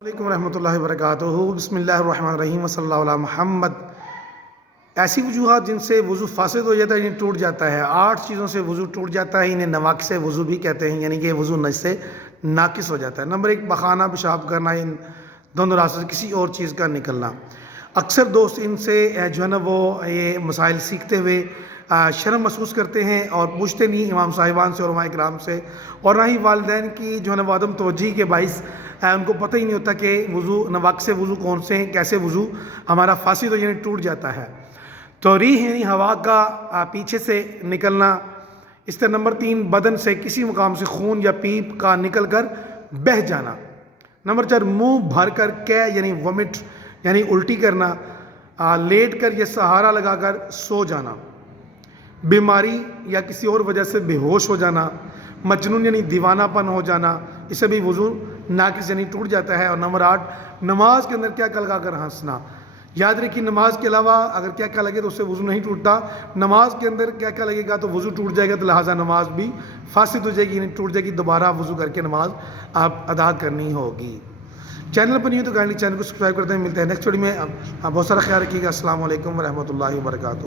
علیکم ورحمۃ اللہ وبرکاتہ۔ بسم اللہ الرحمن الرحیم وصلی اللہ علی محمد۔ ایسی وجوہات جن سے وضو فاسد ہو جاتا ہے، یعنی ٹوٹ جاتا ہے، 8 چیزوں سے وضو ٹوٹ جاتا ہے، انہیں نواقص وضو بھی کہتے ہیں، یعنی کہ وضو نجس سے ناقص ہو جاتا ہے۔ نمبر 1، پخانہ پیشاب کرنا، ان دونوں راستوں سے کسی اور چیز کا نکلنا۔ اکثر دوست ان سے جو ہے نا وہ یہ مسائل سیکھتے ہوئے شرم محسوس کرتے ہیں اور پوچھتے نہیں امام صاحبان سے اور علماء کرام سے، اور نہ ہی والدین کی جو ہے نا وہ عدم توجہی کے باعث ان کو پتہ ہی نہیں ہوتا کہ وضو نواقص وضو کون سے ہیں، کیسے وضو ہمارا فاسد ہو یعنی ٹوٹ جاتا ہے۔ تو ریح یعنی ہوا کا پیچھے سے نکلنا۔ اس طرح نمبر 3، بدن سے کسی مقام سے خون یا پیپ کا نکل کر بہہ جانا۔ نمبر 4، منہ بھر کر یعنی ومٹ یعنی الٹی کرنا، لیٹ کر یا سہارا لگا کر سو جانا۔ بیماری یا کسی اور وجہ سے بے ہوش ہو جانا۔ مجنون یعنی دیوانہ پن ہو جانا، اسے بھی وضو ناقص یعنی ٹوٹ جاتا ہے۔ اور نمبر 8، نماز کے اندر کیا لگا کر ہنسنا۔ یاد رکھیے نماز کے علاوہ اگر کیا لگے تو اس سے وضو نہیں ٹوٹتا، نماز کے اندر کیا لگے گا تو وضو ٹوٹ جائے گا، تو لہٰذا نماز بھی فاسد ہو جائے گی یعنی ٹوٹ جائے گی، دوبارہ وضو کر کے نماز آپ ادا کرنی ہوگی۔ چینل پر نہیں ہو تو کائنڈلی چینل کو سبسکرائب کرتے ہیں۔ ملتے ہیں نیکسٹ ویڈیو میں، بہت سارا خیال رکھیے گا۔ السلام علیکم ورحمۃ اللہ وبرکاتہ۔